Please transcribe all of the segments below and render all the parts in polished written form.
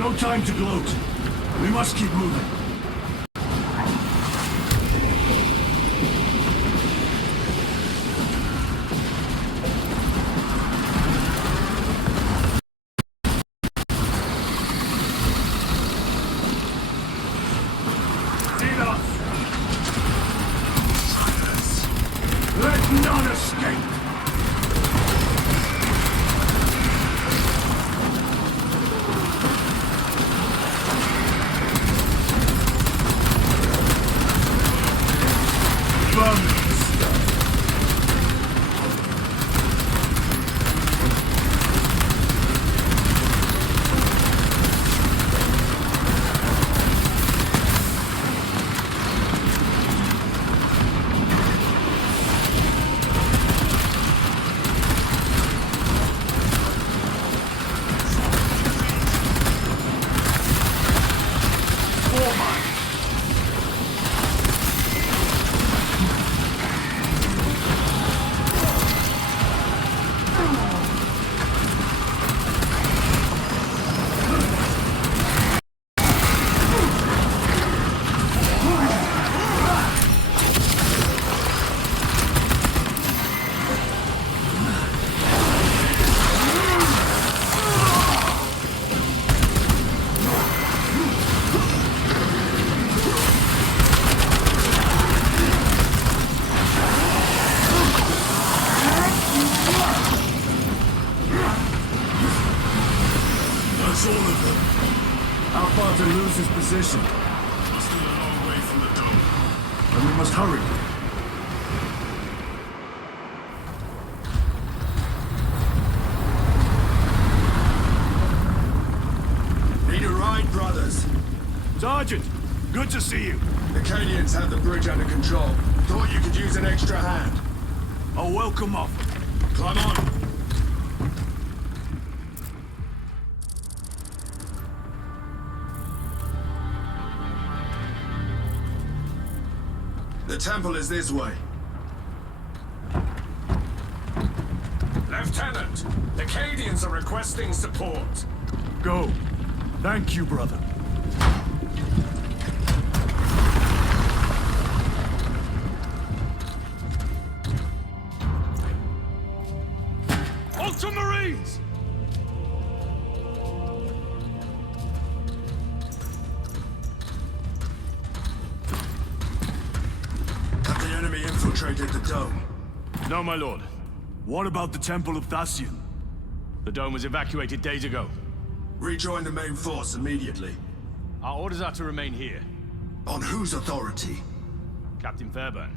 No time to gloat. We must keep moving. Let none escape! That's all of them. How far to lose his position? Still a long way from the dome. And we must hurry. Need a ride, brothers? Sergeant, good to see you. The Cadians have the bridge under control. Thought you could use an extra hand. A welcome offer. Climb on. The temple is this way. Lieutenant, the Cadians are requesting support. Go. Thank you, brother. Ultramarines! Have the enemy infiltrated the dome? No, my lord. What about the Temple of Thasian? The dome was evacuated days ago. Rejoin the main force immediately. Our orders are to remain here. On whose authority? Captain Fairburn.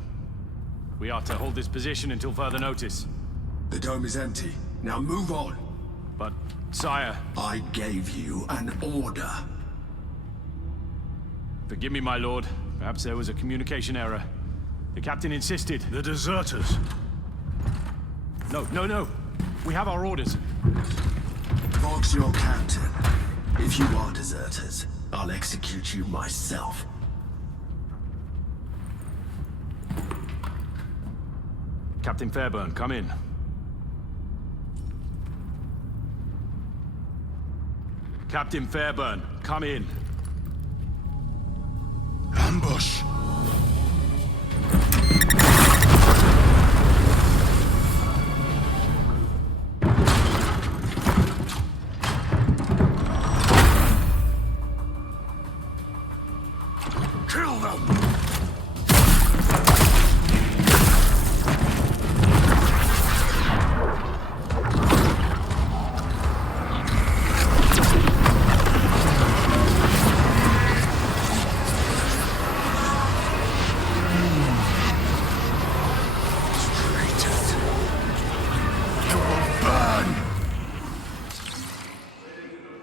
We are to hold this position until further notice. The dome is empty. Now move on. But, sire... I gave you an order. Forgive me, my lord. Perhaps there was a communication error. The captain insisted. The deserters. No. We have our orders. Vox your captain. If you are deserters, I'll execute you myself. Captain Fairburn, come in. Captain Fairburn, come in. Ambush. Kill them!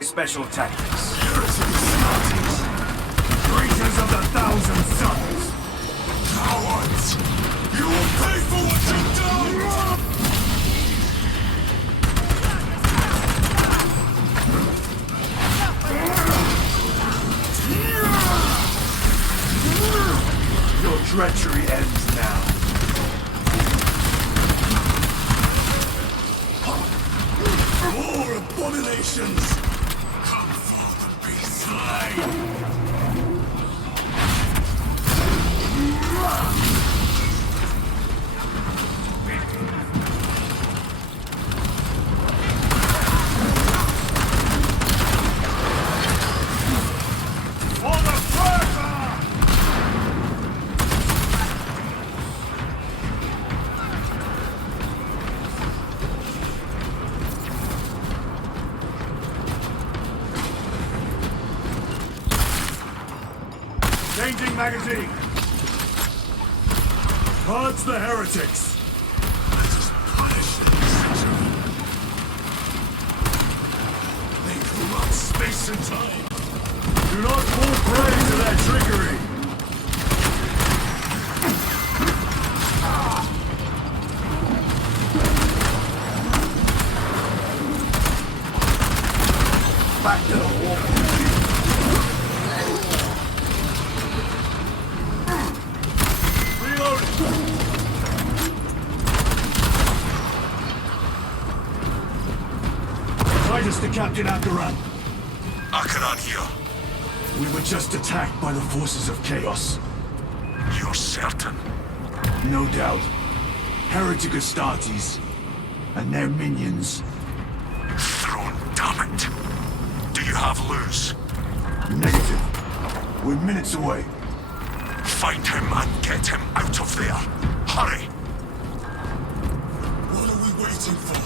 Special tactics. Traitors of the Thousand Suns! Cowards! You will pay for what you've done! Your treachery ends now. More abominations! Come for the beast. pain! Changing magazine! Purge the heretics! Let us punish them. They corrupt space and time. Do not fall prey to their trickery! Back to the wall! Fight us to Captain Akaran. Akaran here. We were just attacked by the forces of chaos. You're certain? No doubt. Heretic Astartes and their minions. Throne, damn it. Do you have Luz? Negative. We're minutes away. Find him and get him out of there. Hurry! What are we waiting for?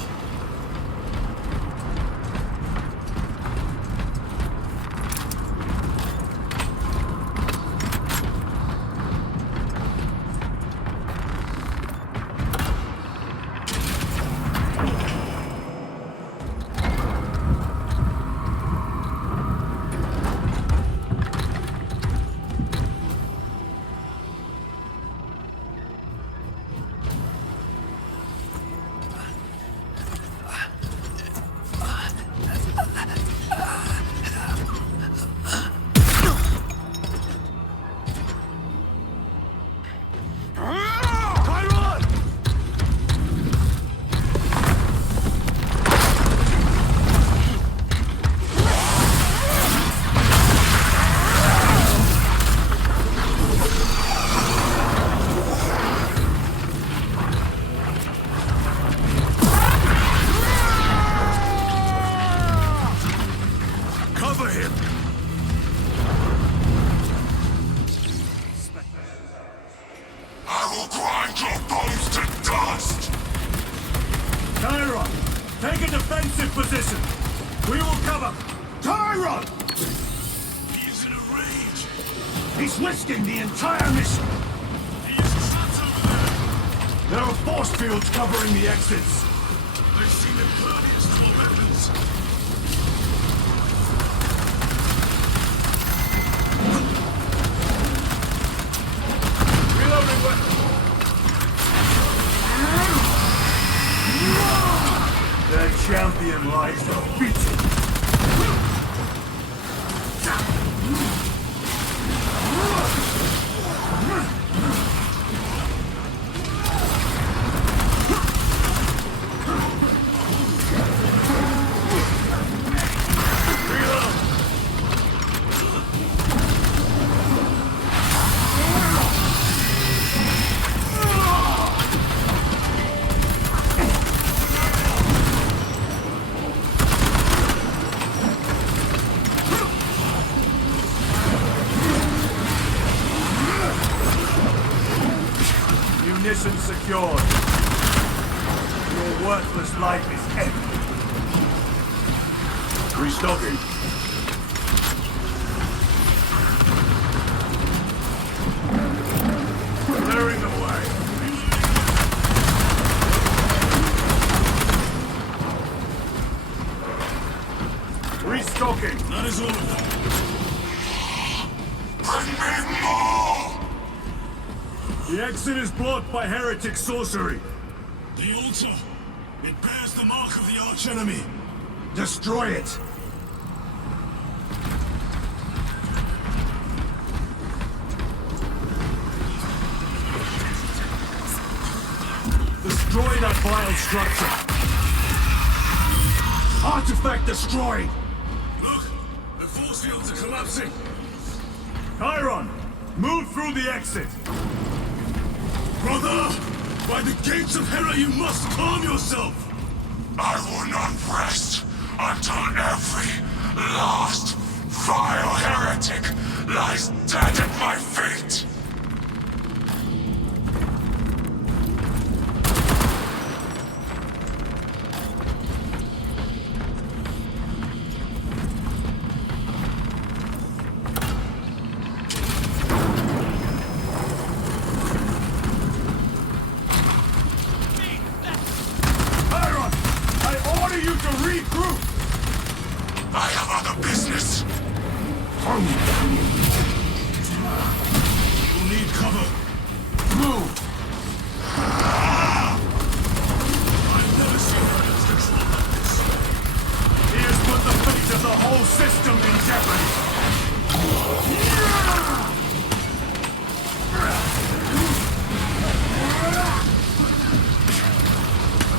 Take a defensive position! We will cover! Tyron! He's in a rage. He's risking the entire mission! He is trapped over there. There are force fields covering the exits. I've seen him burn his two weapons. Reloading weapon! Their champion lies defeated! Munition secured. Your worthless life is empty. Restocking. Clearing the way. Restocking. That is all of them. Bring me more! The exit is blocked by heretic sorcery. The altar. It bears the mark of the archenemy. Destroy it. Destroy that vile structure. Artifact destroyed. Look! The force fields are collapsing. collapsing! Chiron, move through the exit! Brother! By the gates of Hera, you must calm yourself! I will not rest until every last vile heretic lies dead at my feet! I have other business. You'll need cover. Move. I've never seen Hermes control like this. He has put the fate of the whole system in jeopardy.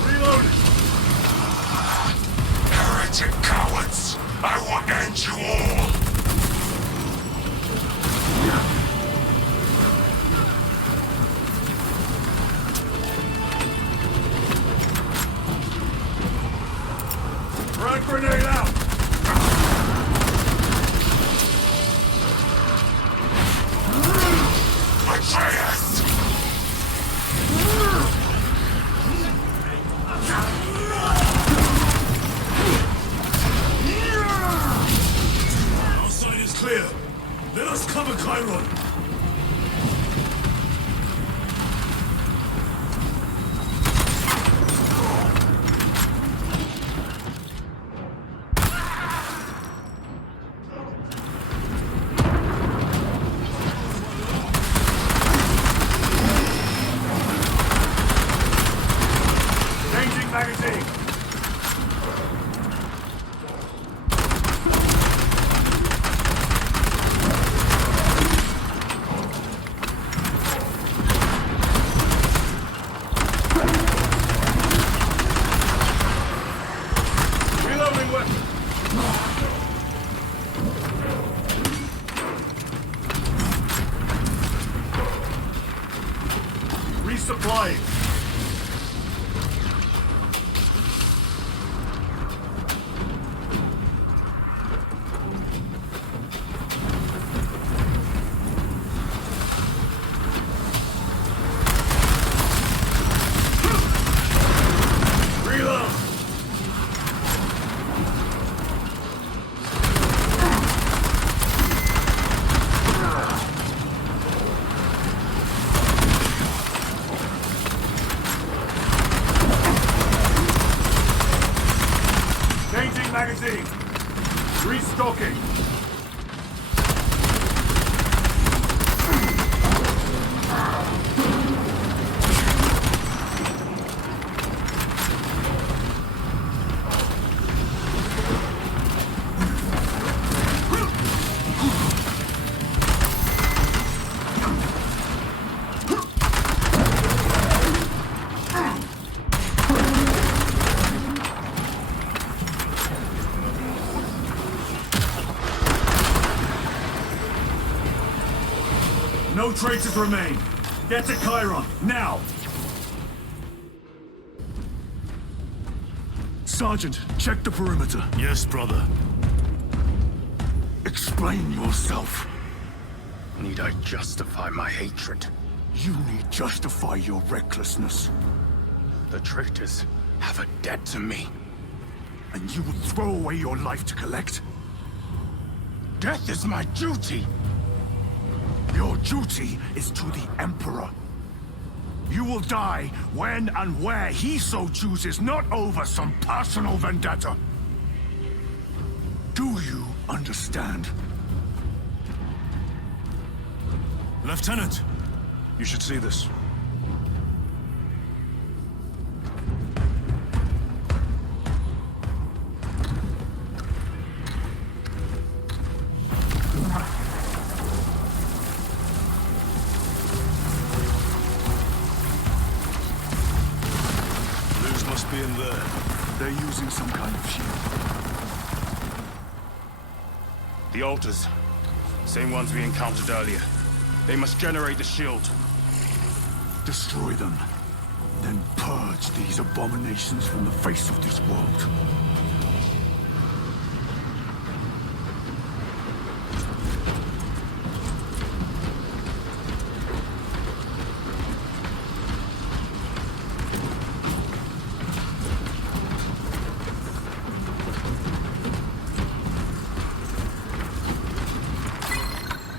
Reload. Heretic cowards! I will end you all! Frag grenade out! Atreus! Outside is clear. Let us cover Chiron. Changing magazine. Reloading weapon. Resupplying. Reload. Changing magazine. Restocking. No traces remain. Get to Chiron, now! Sergeant, check the perimeter. Yes, brother. Explain yourself. Need I justify my hatred? You need justify your recklessness. The traitors have a debt to me. And you would throw away your life to collect? Death is my duty! Your duty is to the Emperor. You will die when and where he so chooses, not over some personal vendetta. Do you understand? Lieutenant! You should see this. Blues must be in there. They're using some kind of shield. The altars. Same ones we encountered earlier. They must generate the shield. Destroy them. Then purge these abominations from the face of this world.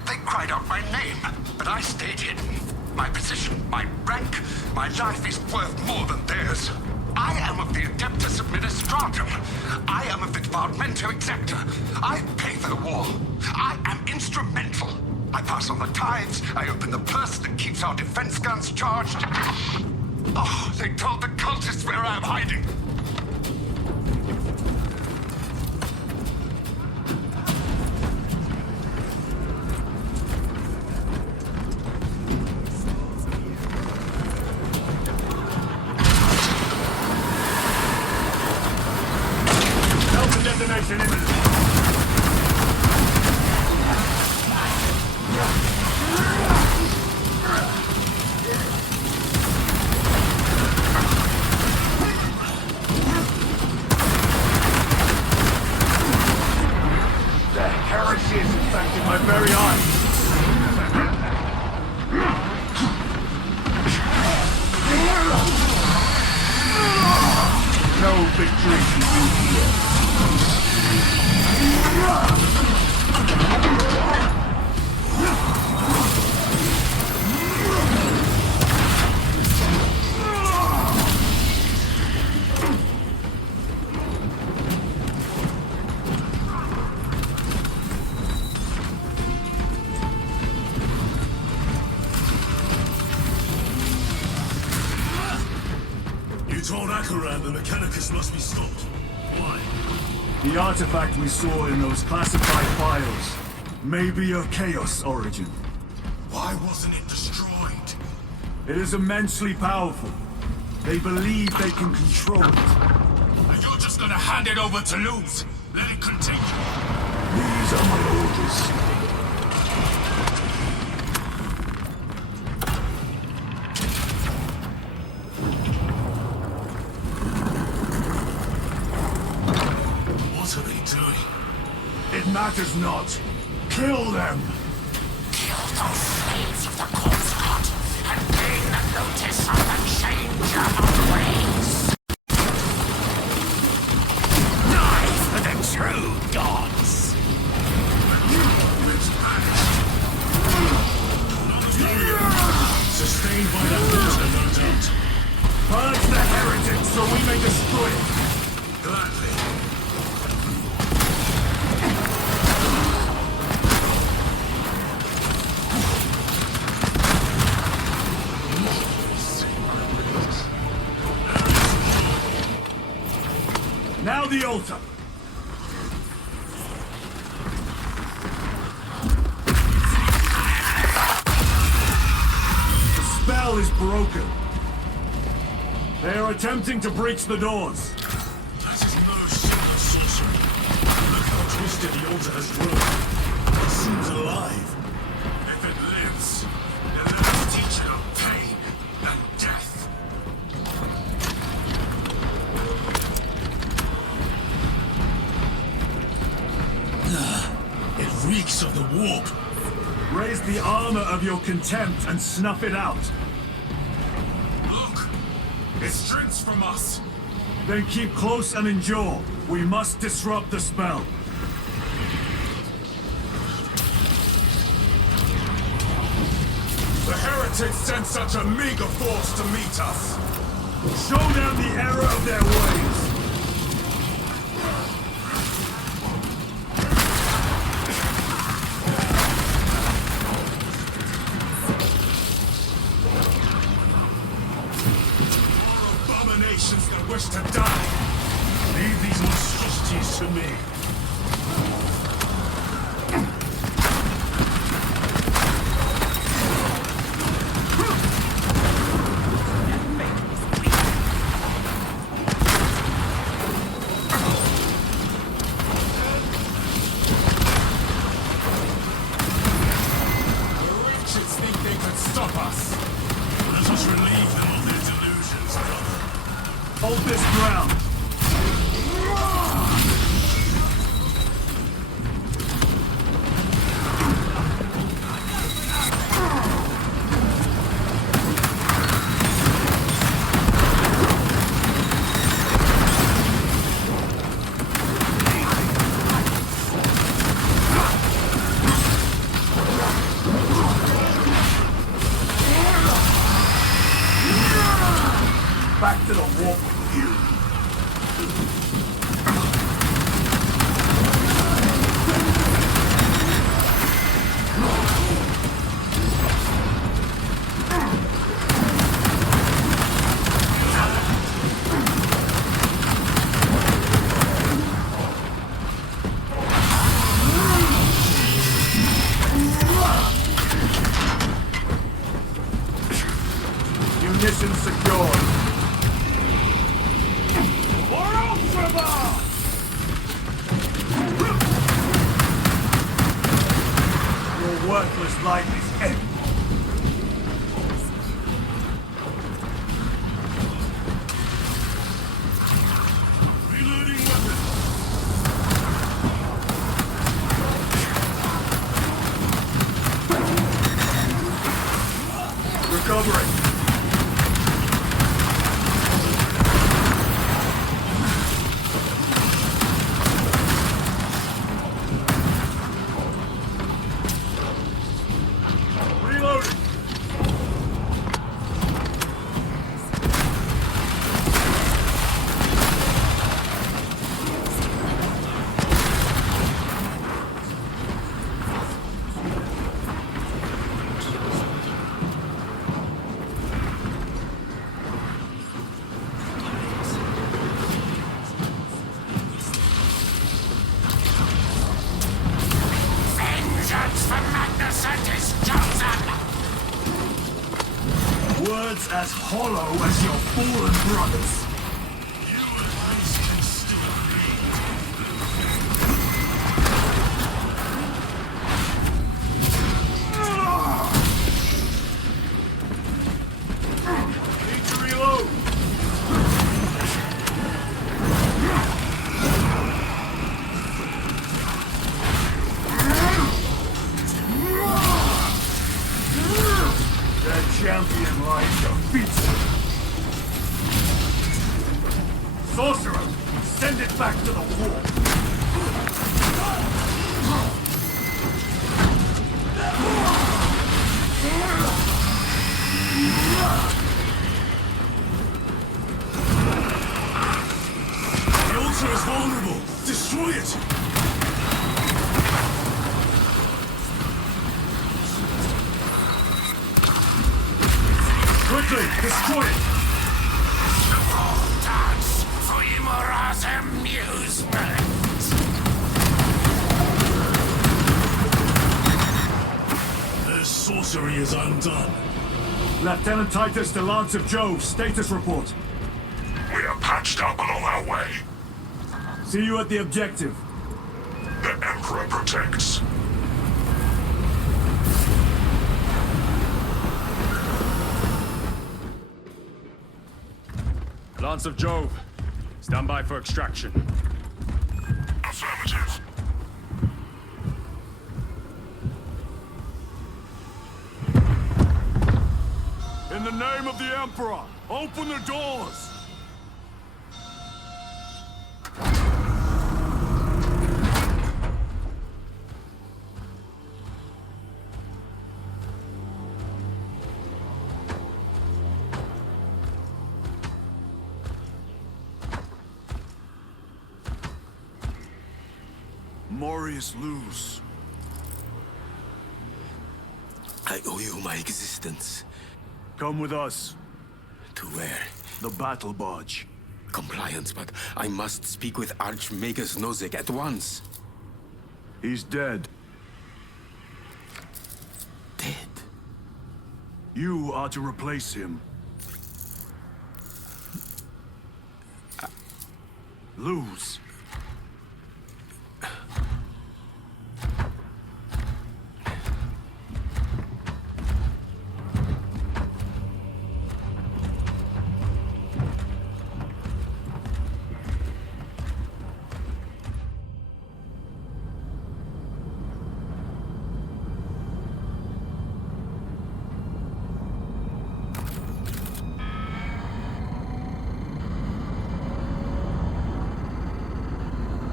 They cried out my name, but I stayed hidden. My position, my rank, my life is worth more than theirs. I am of the Adeptus Administratum. I am of the Departamento Exector. I pay for the war. I am instrumental. I pass on the tithes. I open the purse that keeps our defense guns charged. Oh, they told the cultists where I am hiding. Detonation imminent. The heresy is infecting my very eyes. No victory for you here. You told Akaran the Mechanicus must be stopped. Why? The artifact we saw in those classified files may be of Chaos origin. Why wasn't it destroyed? It is immensely powerful. They believe they can control it. And you're just gonna hand it over to Luz? Let it continue? These are my orders. What are they doing? It matters not. Kill them! Kill those slaves of the corpse heart and gain the notice of the changer of ways. Die for the true gods. Sustained by that water, no doubt. Purge the heretics so we may destroy it! Gladly. Now the altar! The spell is broken. They are attempting to breach the doors. That is no simple sorcery. Look how twisted the altar has grown. It seems alive. If it lives, then let us teach it of pain and death. It reeks of the warp. Raise the armor of your contempt and snuff it out. Look, it strips from us. Then keep close and endure. We must disrupt the spell. The heretics sent such a meager force to meet us. Show them the error of their ways. Abominations that wish to die. Leave these monstrosities to me. life is empty. Reloading weapon. Recovering. Reloading. Vengeance for Magnus and his chosen! Words as hollow as your fallen brothers. Need to reload. Their champion lies defeated. Sorcerer, send it back to the wall. The altar is vulnerable. Destroy it. Quickly, destroy it! Dance for Imora's amusement! Their sorcery is undone. Lieutenant Titus to Lance of Jove, status report. We are patched up along our way. See you at the objective. The Emperor protects. Lance of Jove, stand by for extraction. Affirmative. In the name of the Emperor, open the doors! Morius lose. I owe you my existence. Come with us. To where? The battle barge. Compliance, but I must speak with Archmagus Nozick at once. He's dead. Dead. You are to replace him. Lose.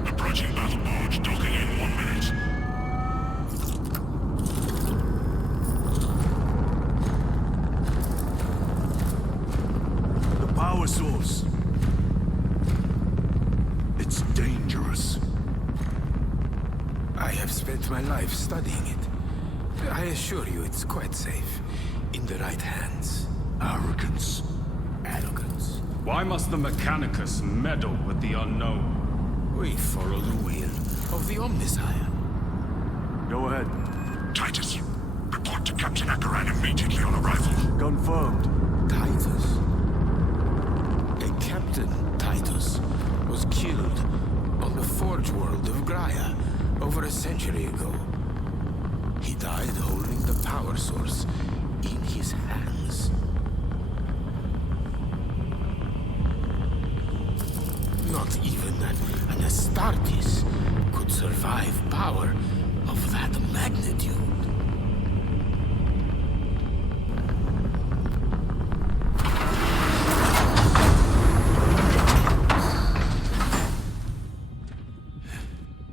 Approaching battle barge, docking in 1 minute. The power source. It's dangerous. I have spent my life studying it. I assure you it's quite safe. In the right hands. Arrogance. Arrogance. Why must the Mechanicus meddle with the unknown? We follow the will of the Omnisire. Go ahead. Titus, report to Captain Akaran immediately on arrival. Confirmed. Titus. A Captain Titus was killed on the Forge world of Graia over a century ago. He died holding the power source in his hands. Not even an Astartes could survive power of that magnitude.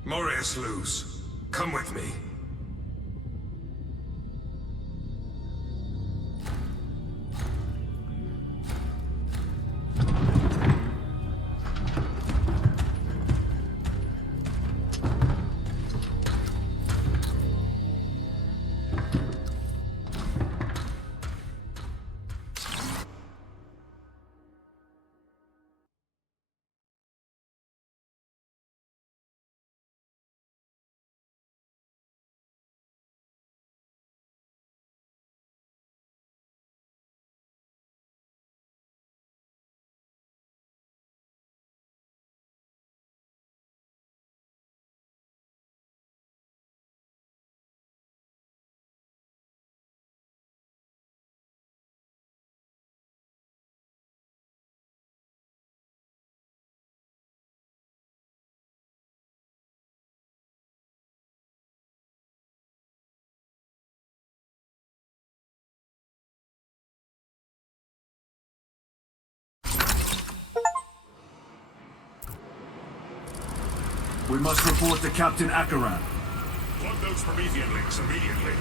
Morius Luz, come with me. We must report to Captain Akaran. Want those Promethean links immediately.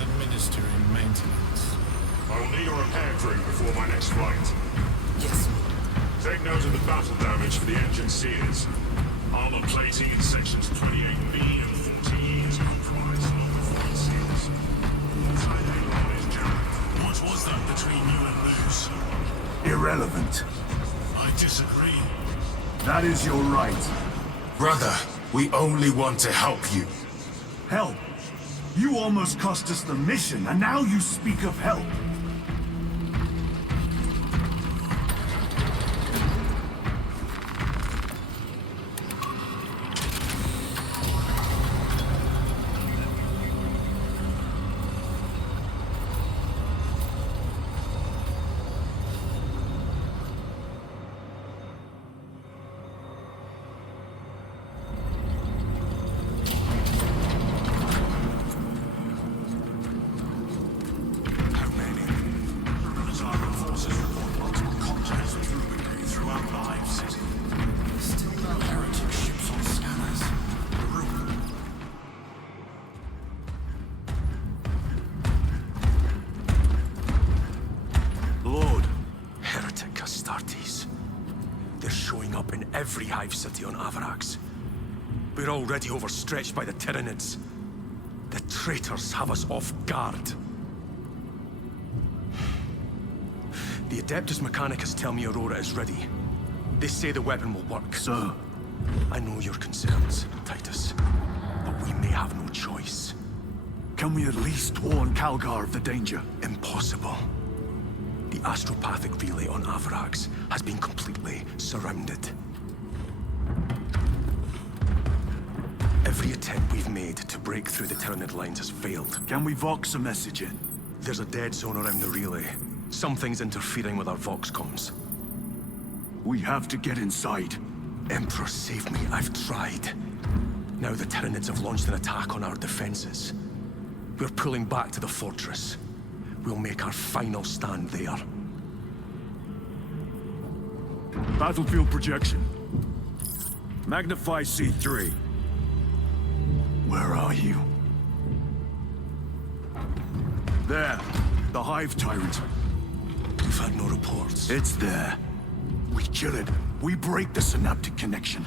Administering maintenance. I will need a repair crew before my next flight. Yes. Take note of the battle damage for the engine sears. Armor plating in sections 28B and 40E is comprised along with flight seals. Inside A1 is jammed. What was that between you and Luz? Irrelevant. I disagree. That is your right. Brother, we only want to help you. Help! You almost cost us the mission, and now you speak of help. Every hive city on Avarax. We're already overstretched by the Tyranids. The traitors have us off guard. The Adeptus Mechanicus tell me Aurora is ready. They say the weapon will work. Sir. I know your concerns, Titus, but we may have no choice. Can we at least warn Calgar of the danger? Impossible. The astropathic relay on Avarax has been completely surrounded. Every attempt we've made to break through the Tyranid lines has failed. Can we vox a message in? There's a dead zone around the relay. Something's interfering with our vox comms. We have to get inside. Emperor, save me. I've tried. Now the Tyranids have launched an attack on our defenses. We're pulling back to the fortress. We'll make our final stand there. Battlefield projection. Magnify C3. Where are you? There. The Hive Tyrant. We've had no reports. It's there. We kill it. We break the synaptic connection.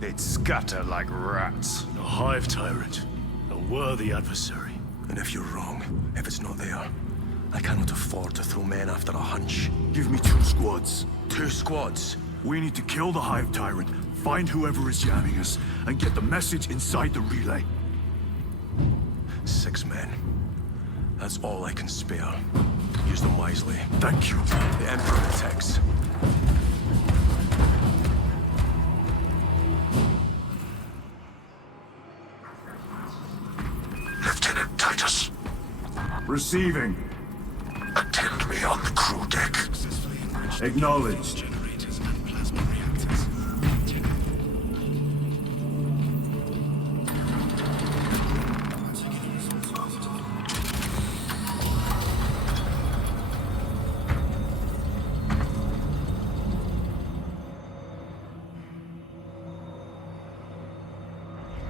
They'd scatter like rats. A Hive Tyrant. A worthy adversary. And if you're wrong, if it's not there, I cannot afford to throw men after a hunch. Give me 2 squads. 2 squads? We need to kill the Hive Tyrant, find whoever is jamming us, and get the message inside the relay. 6 men. That's all I can spare. Use them wisely. Thank you. The Emperor protects. Lieutenant Titus. Titus. Receiving. Attend me on the crew deck. Acknowledged. Generators and plasma reactors.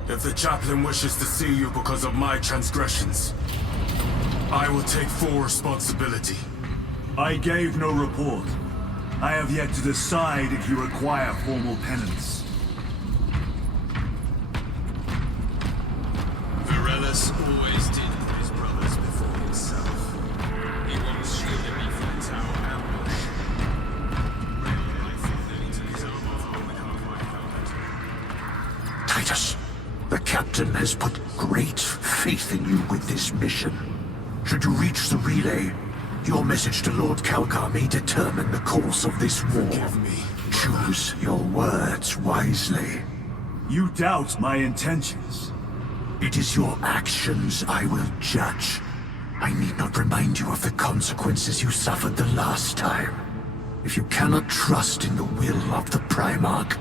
If the chaplain wishes to see you because of my transgressions, I will take full responsibility. I gave no report. I have yet to decide if you require formal penance. Varellus always did put his brothers before himself. He once shielded me from the tower ambush. I thought that he took his arm off when I found it. Titus, the captain has put great faith in you with this mission. Should you reach the relay, your message to Lord Calgar may determine the course of this war. Forgive me. Choose your words wisely. You doubt my intentions. It is your actions I will judge. I need not remind you of the consequences you suffered the last time. If you cannot trust in the will of the Primarch,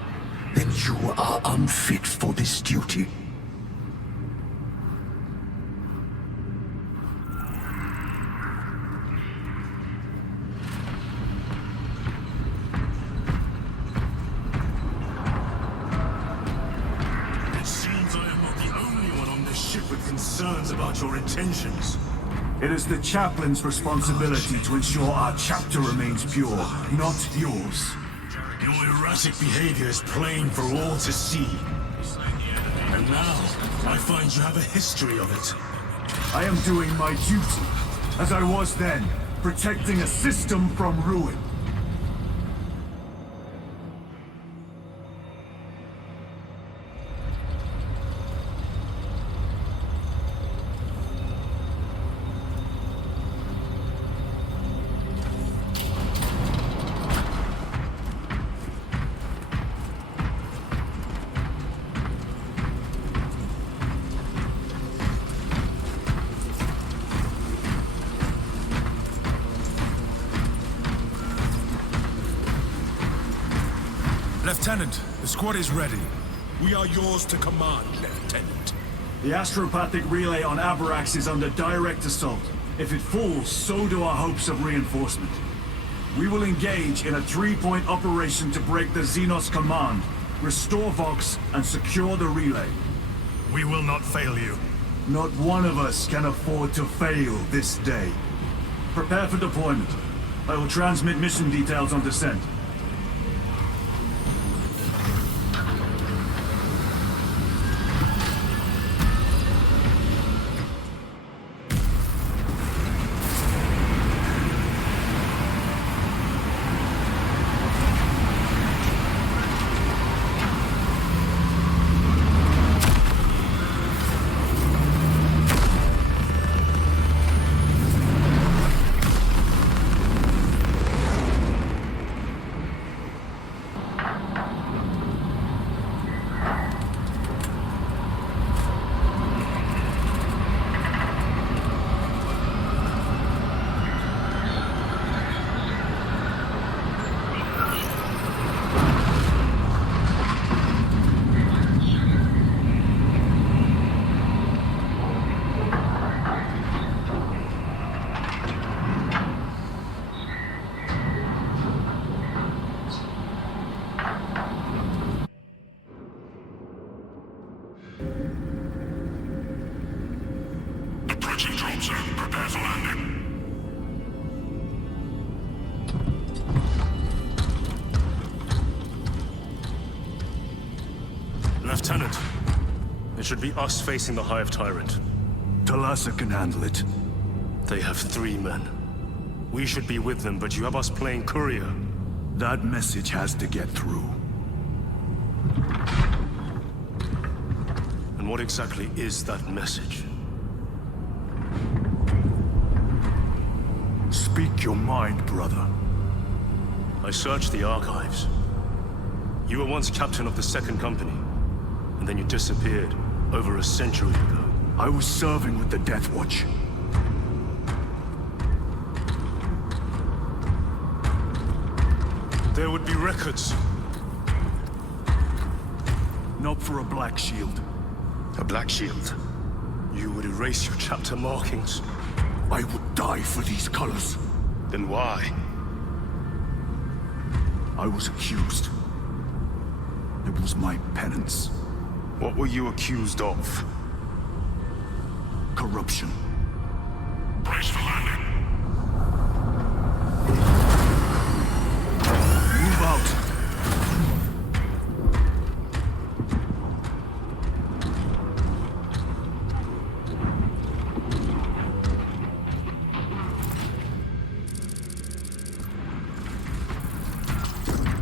then you are unfit for this duty. It seems I am not the only one on this ship with concerns about your intentions. It is the chaplain's responsibility to ensure our chapter remains pure, not yours. Your erratic behavior is plain for all to see. And now, I find you have a history of it. I am doing my duty, as I was then, protecting a system from ruin. Lieutenant, the squad is ready. We are yours to command, Lieutenant. The astropathic relay on Avarax is under direct assault. If it falls, so do our hopes of reinforcement. We will engage in a three-point operation to break the Xenos command, restore Vox, and secure the relay. We will not fail you. Not one of us can afford to fail this day. Prepare for deployment. I will transmit mission details on descent. Approaching drone zone. Prepare for landing. Lieutenant, it should be us facing the Hive Tyrant. Talassa can handle it. They have 3 men. We should be with them, but you have us playing courier. That message has to get through. And what exactly is that message? Speak your mind, brother. I searched the archives. You were once captain of the Second Company, and then you disappeared over a century ago. I was serving with the Death Watch. There would be records. Not for a Black Shield. A Black Shield? You would erase your chapter markings. I would die for these colors. Then why? I was accused. It was my penance. What were you accused of? Corruption. Brace for landing. Move out.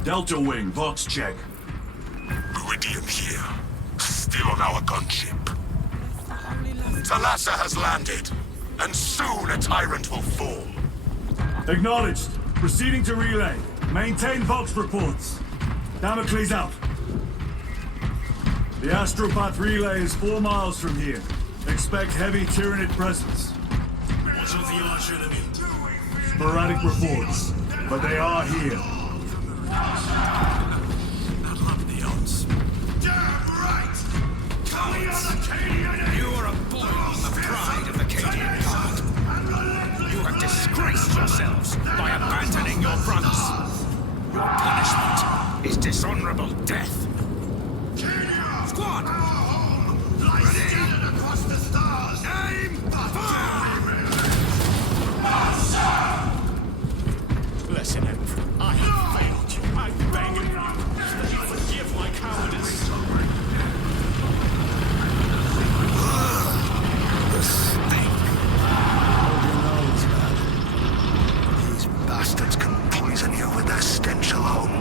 Delta Wing, box check. Meridian here. Still on our gunship. Thalassa has landed, and soon a tyrant will fall. Acknowledged. Proceeding to relay. Maintain Vox reports. Damocles out. The Astropath relay is 4 miles from here. Expect heavy Tyranid presence. Watch out for the arch enemy. Sporadic reports, but they are here. Not up the odds. Damn right! You are a boy on the pride of the Cadian Guard. You have disgraced yourselves by abandoning your brothers. Your punishment is dishonorable death. Squad! Ready? Across the stars! Aim! Fire! Listen, I have failed you. I beg of you. Forgive my cowardice. The stink. Hold your nose, man. These bastards can poison you with their stench alone.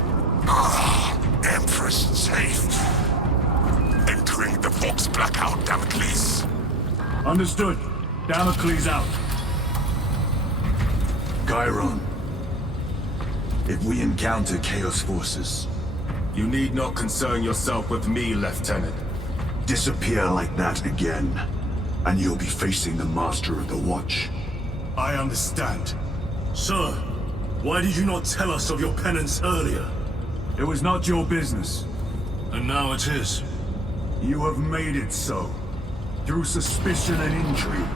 Empress safe. Entering the Vox blackout, Damocles. Understood. Damocles out. Chiron. If we encounter Chaos forces, You need not concern yourself with me, Lieutenant. disappear like that again, and you'll be facing the Master of the Watch. I understand. Sir, why did you not tell us of your penance earlier? It was not your business. And now it is. You have made it so. Through suspicion and intrigue.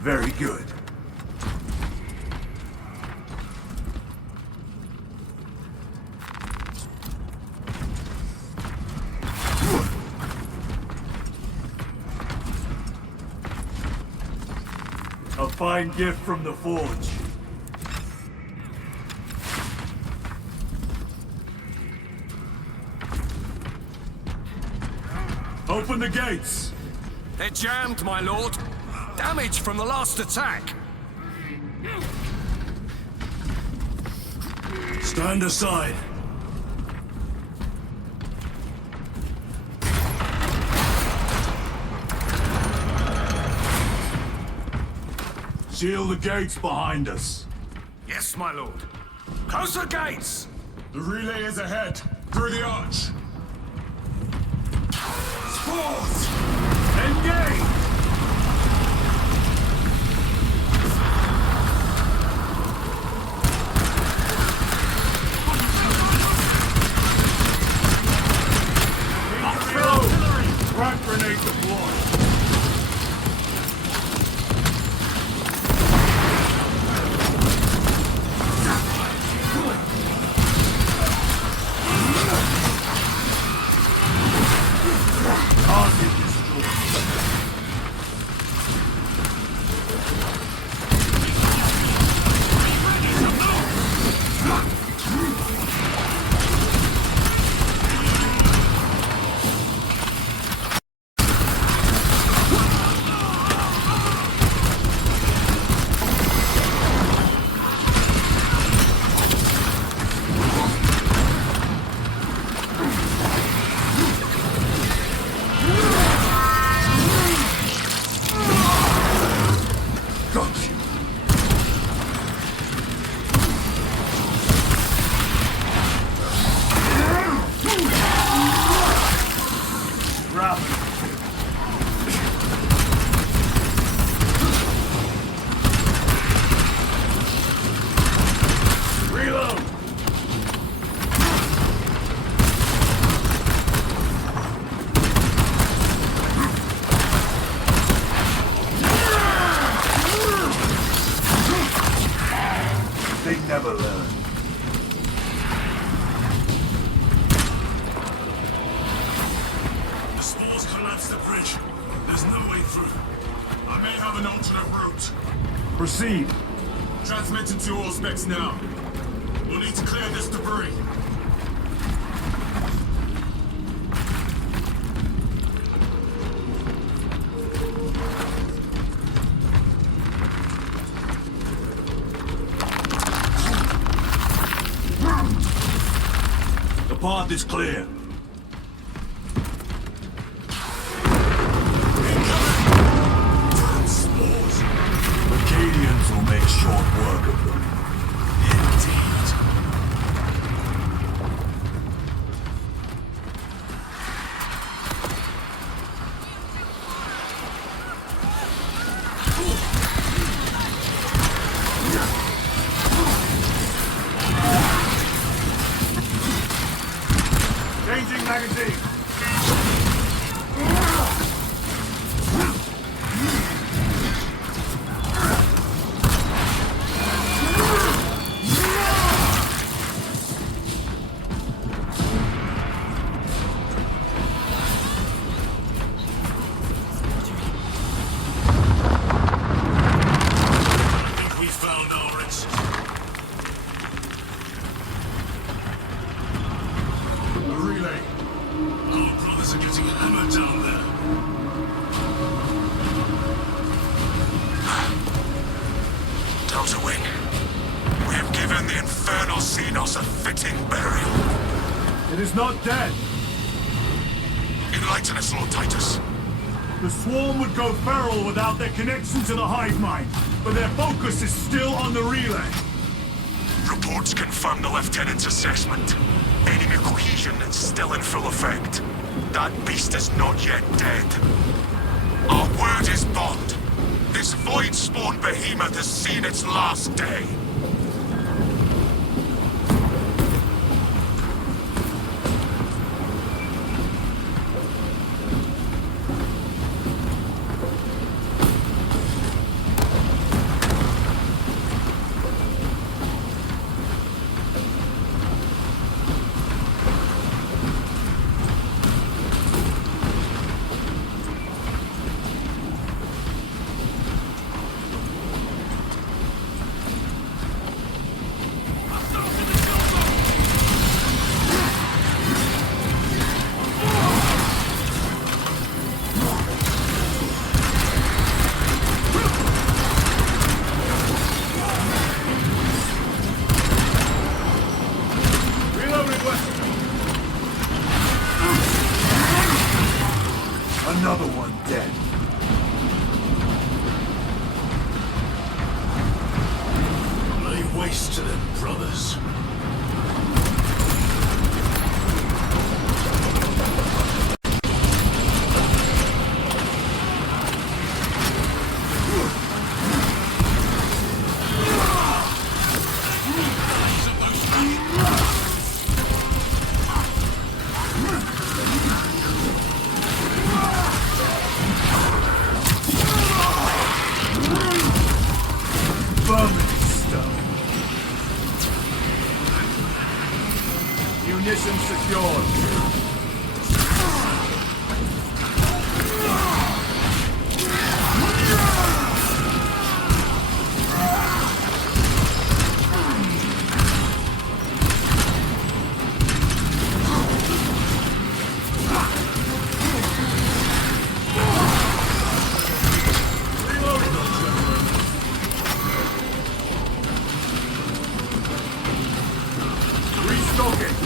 Very good. A fine gift from the Forge. Open the gates! They're jammed, my lord. Damage from the last attack. Stand aside. Seal the gates behind us. Yes, my lord. Close the gates! The relay is ahead, through the arch. Spores! Engage! Front grenade deployed. Target destroyed. an alternate route. Proceed. Transmitting to all specs now. We'll need to clear this debris. The path is clear. Acadians will make short work of them. Indeed. Changing magazine. It is not dead. Enlighten us, Lord Titus. The swarm would go feral without their connection to the hive mind, but their focus is still on the relay. Reports confirm the Lieutenant's assessment. Enemy cohesion is still in full effect. That beast is not yet dead. Our word is bond. This void-spawn behemoth has seen its last day. Another one dead. Lay waste to them, brothers. Munition secured. Restocking.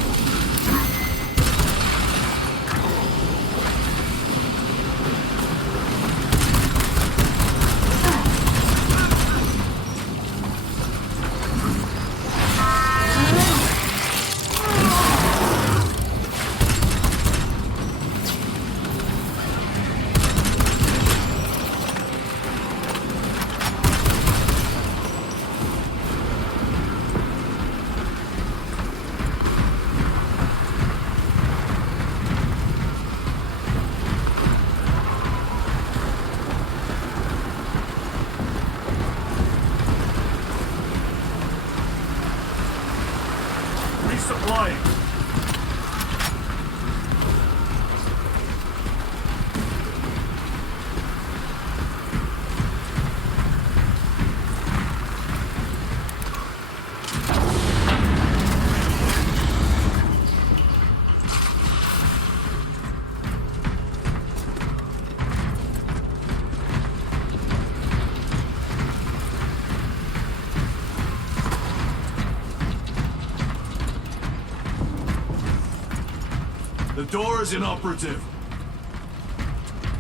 door is inoperative.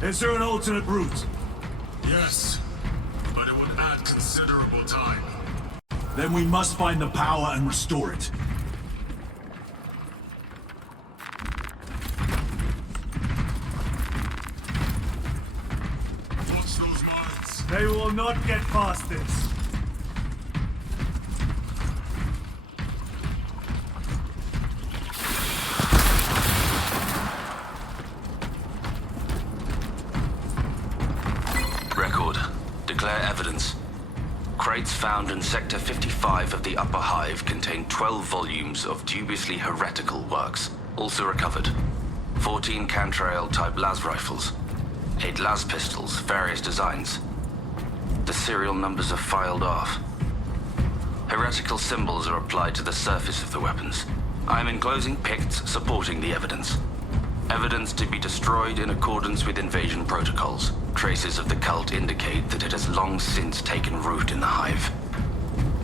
Is there an alternate route? Yes, but it would add considerable time. Then we must find the power and restore it. Watch those mines. They will not get past this. Record. Declare evidence. Crates found in Sector 55 of the Upper Hive contain 12 volumes of dubiously heretical works. Also recovered. 14 Cantrail-type las rifles. 8 las pistols, various designs. The serial numbers are filed off. Heretical symbols are applied to the surface of the weapons. I am enclosing picts supporting the evidence. Evidence to be destroyed in accordance with invasion protocols. Traces of the cult indicate that it has long since taken root in the Hive.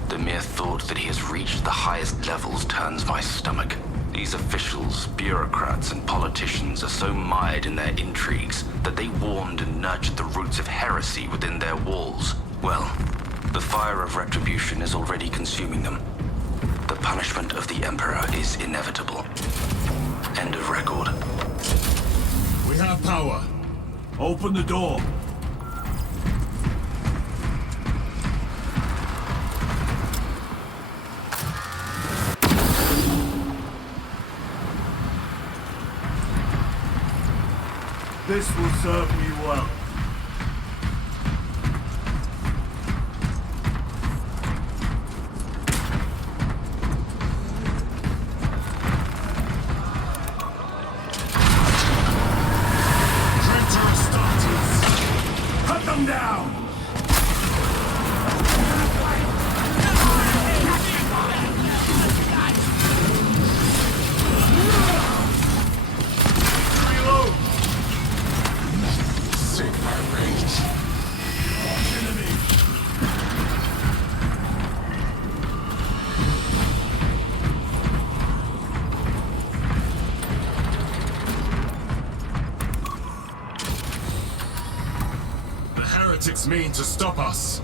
The mere thought that he has reached the highest levels turns my stomach. These officials, bureaucrats, and politicians are so mired in their intrigues that they warmed and nurtured the roots of heresy within their walls. Well, the fire of retribution is already consuming them. The punishment of the Emperor is inevitable. End of record. We have power. Open the door. This will serve me well. Cut them down! Reload! Save my rage. Enemy! The heretics mean to stop us.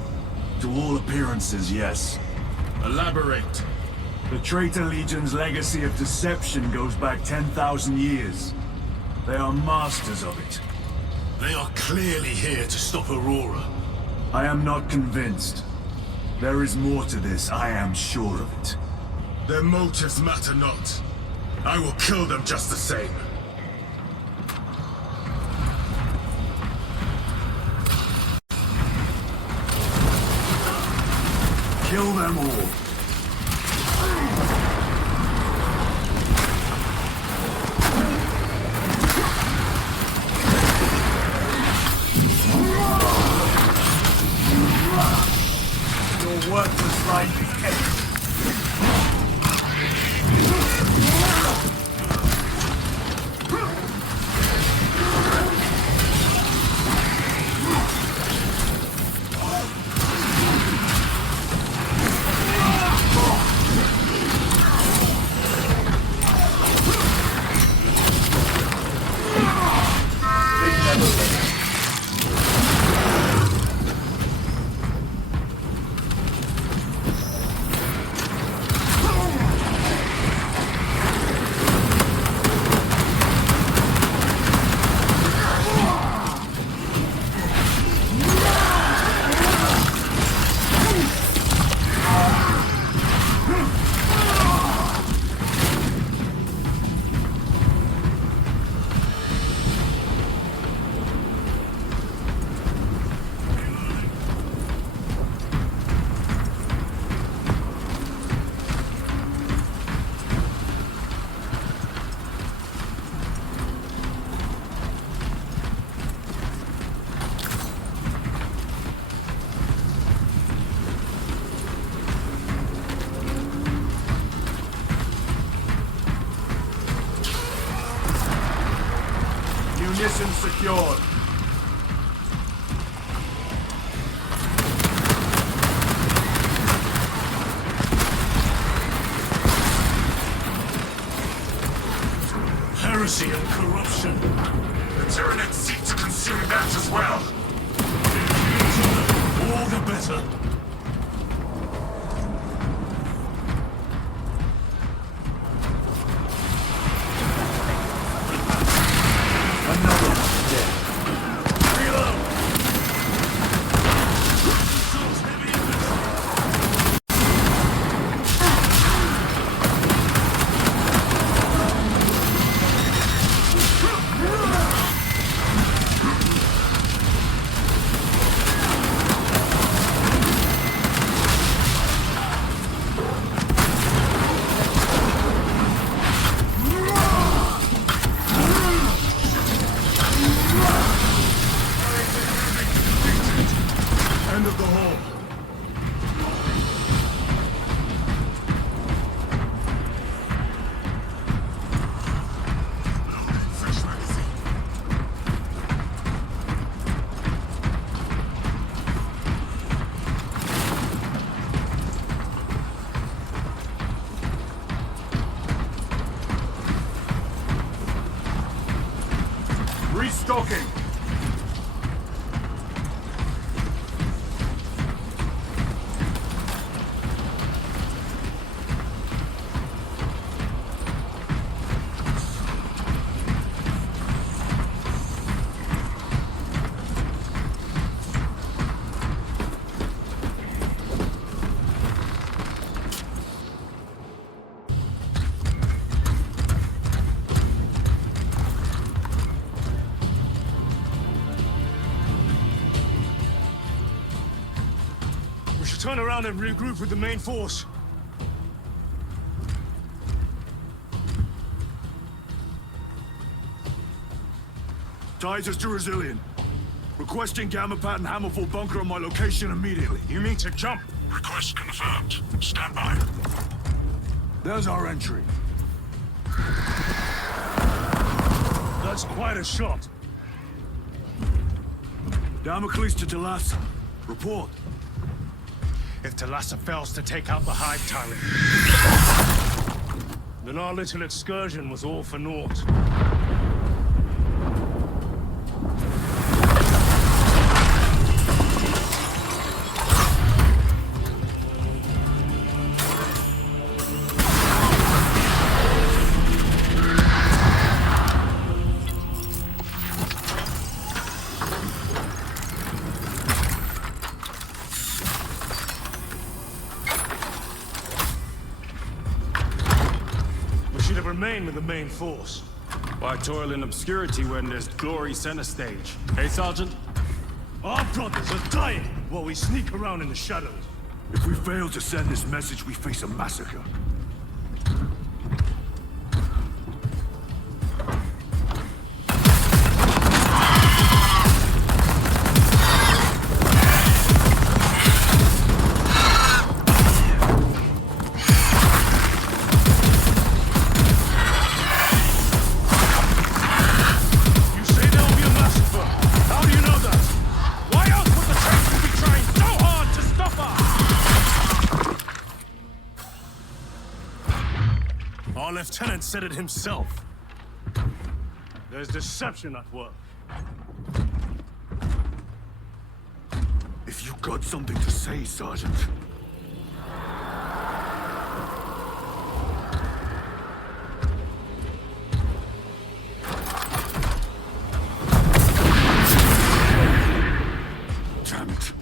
To all appearances, yes. Elaborate. The Traitor Legion's legacy of deception goes back 10,000 years. They are masters of it. They are clearly here to stop Aurora. I am not convinced. There is more to this, I am sure of it. Their motives matter not. I will kill them just the same. Kill them all. Your worthless life is empty. Munitions secured. hypocrisy and corruption. The Tyranids seek to consume that as well. All the better. Another one dead. Reload! End of the hall. Fresh magazine. Restocking. We should turn around and regroup with the main force. Titus to Resilient. Requesting Gamma Pat and Hammerfall bunker on my location immediately. You mean to jump? Request confirmed. Stand by. There's our entry. That's quite a shot. Damocles to Talassa. Report. If Talassa fails to take out the Hive Tyrant, then our little excursion was all for naught. Remain with the main force. Why toil in obscurity when there's glory center stage? Hey, Sergeant? Our brothers are dying while we sneak around in the shadows. If we fail to send this message, we face a massacre. Our lieutenant said it himself. There's deception at work. If you got something to say, Sergeant. Damn it.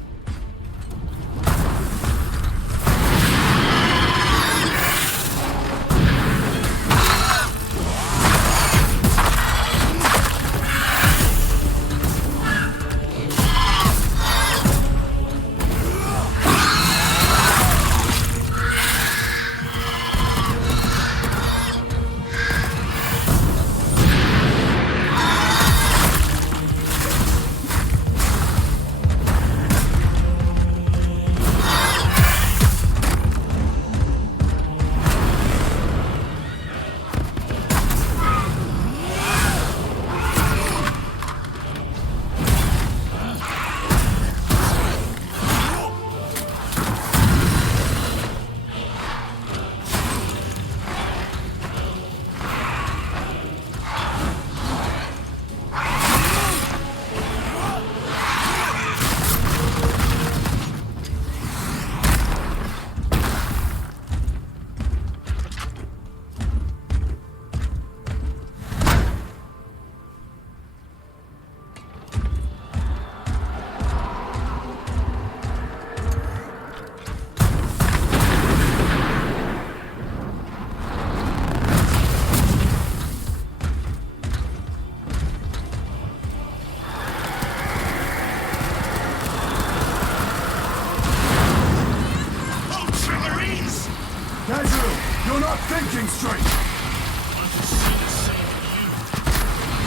Thinking straight!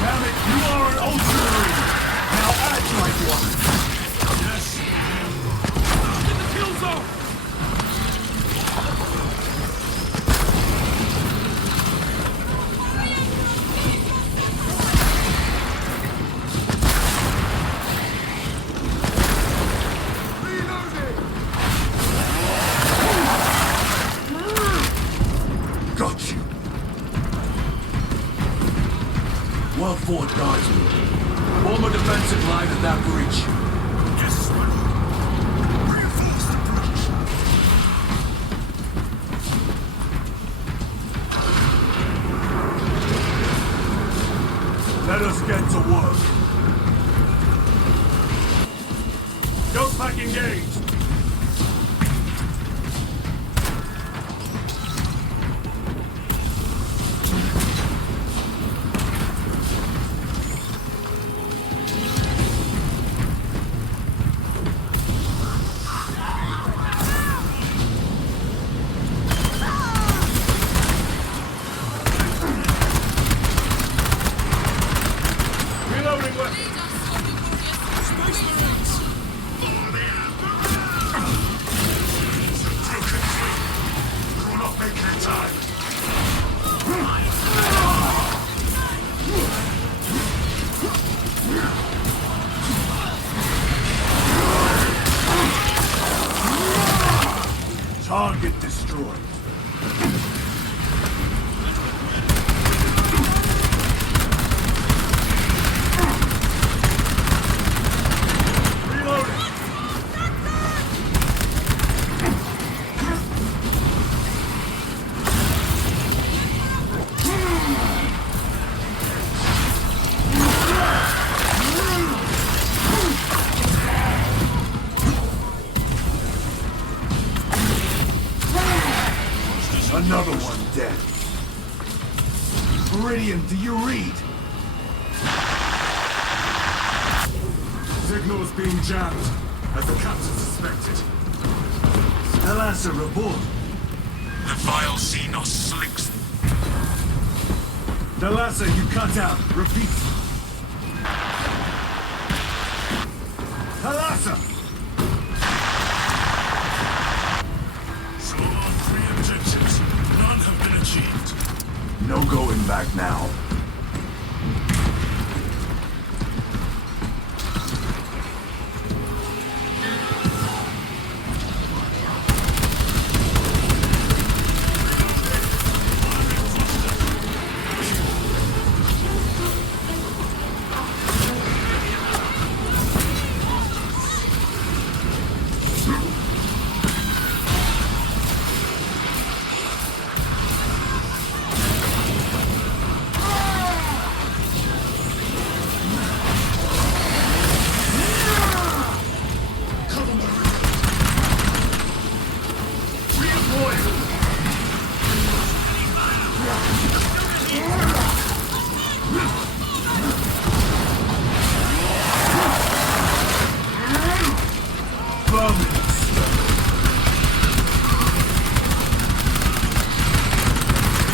Damn it, you are an ultramarine! Now act like one! Yes. In the kill zone! Got you! Well fought, guardsmen. Form a defensive line at that breach. Yes, sir. Reinforce the breach. Let us get to work. Ghost pack engaged! Reloading weapon! Space Marines! Broken free. We're not making it time. Target destroyed. Reloading! Another one dead. Meridian, do you read? Signal is being jammed, as the captain suspected. Elasa, report. The vile Xenos slinks. Elasa, you cut out. Repeat. Elasa! So on 3 objectives. None have been achieved. No going back now.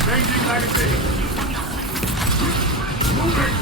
Changing magazine. Moving.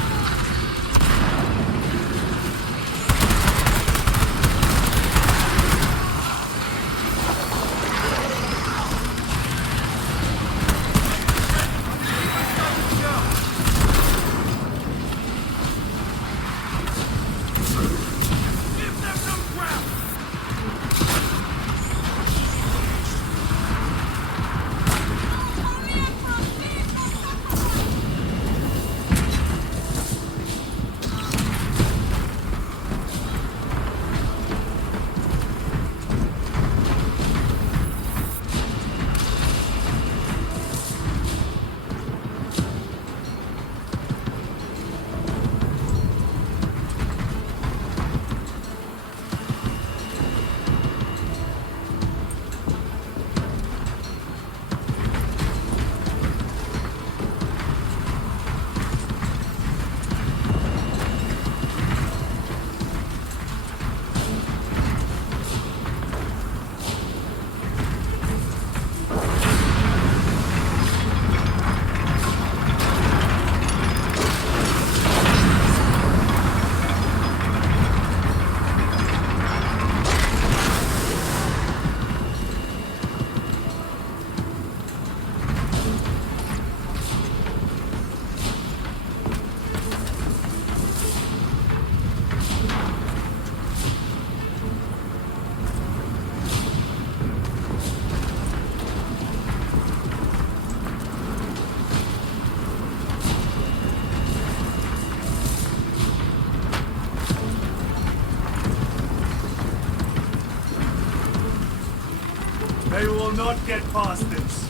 They will not get past this.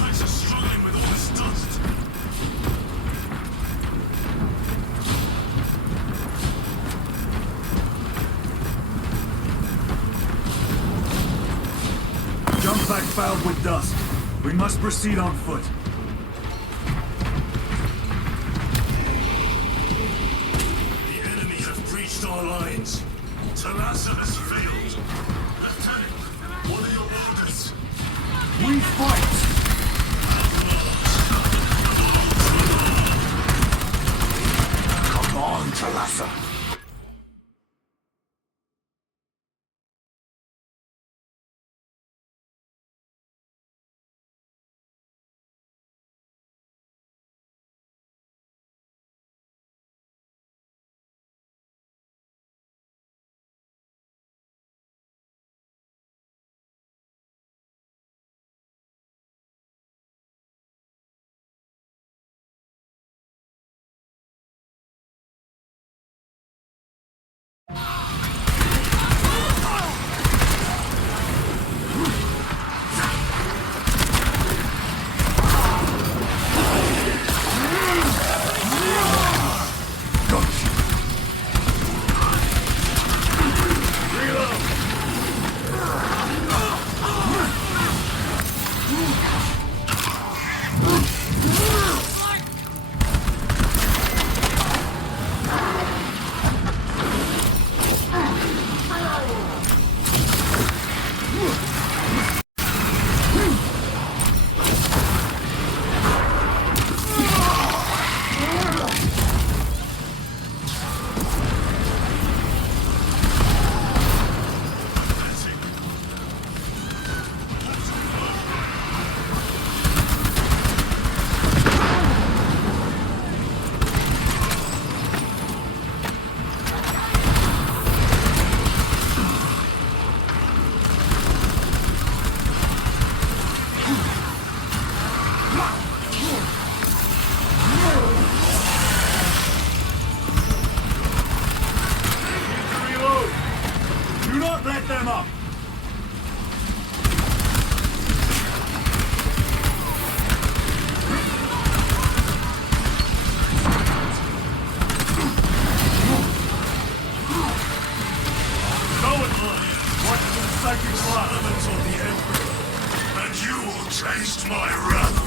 Packs are struggling with all this dust. Jump pack fouled with dust. We must proceed on foot. The enemy have breached our lines. Talassa has failed. Lieutenant, what are your orders? We fight! Come on, Talassa. Taste my wrath.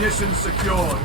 Mission secured.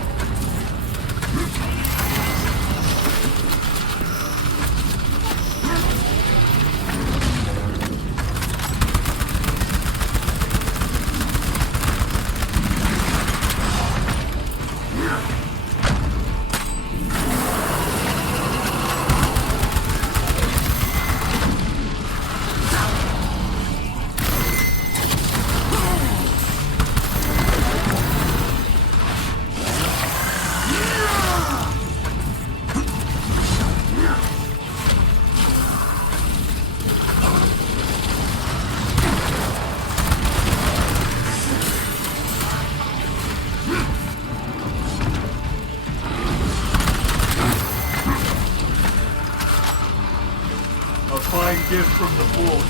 Divine gift from the Forge.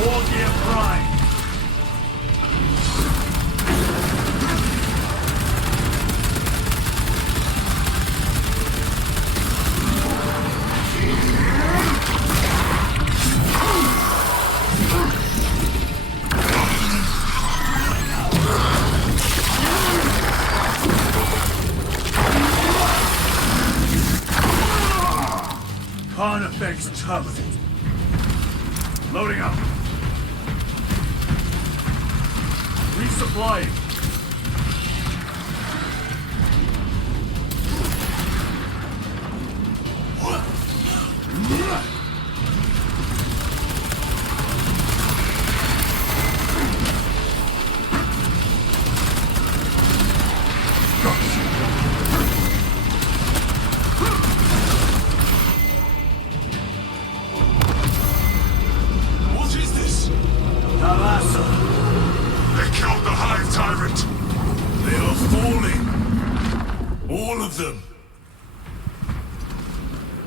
War Gear Prime. Carnifex terminated. Loading up. Resupplying. What is this? Talassa. They killed the Hive Tyrant. They are falling. All of them.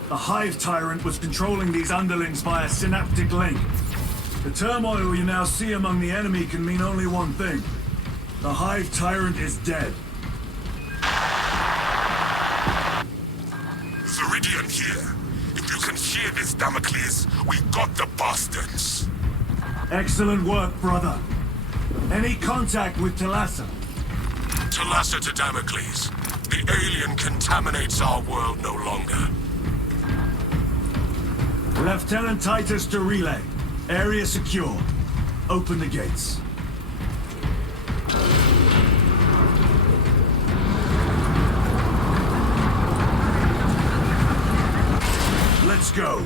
The Hive Tyrant was controlling these underlings via synaptic link. The turmoil you now see among the enemy can mean only one thing. The Hive Tyrant is dead. Viridian here. If you can hear this, Damocles, we got the bastards. Excellent work, brother. Any contact with Talassa? Talassa to Damocles. The alien contaminates our world no longer. Lieutenant Titus to relay. Area secure. Open the gates. Let's go.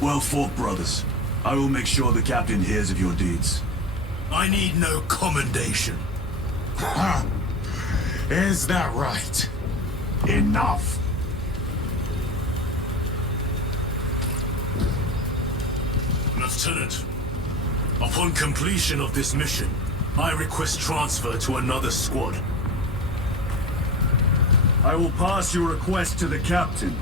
Well fought, brothers. I will make sure the captain hears of your deeds. I need no commendation. Is that right? Enough! Lieutenant, upon completion of this mission, I request transfer to another squad. I will pass your request to the captain.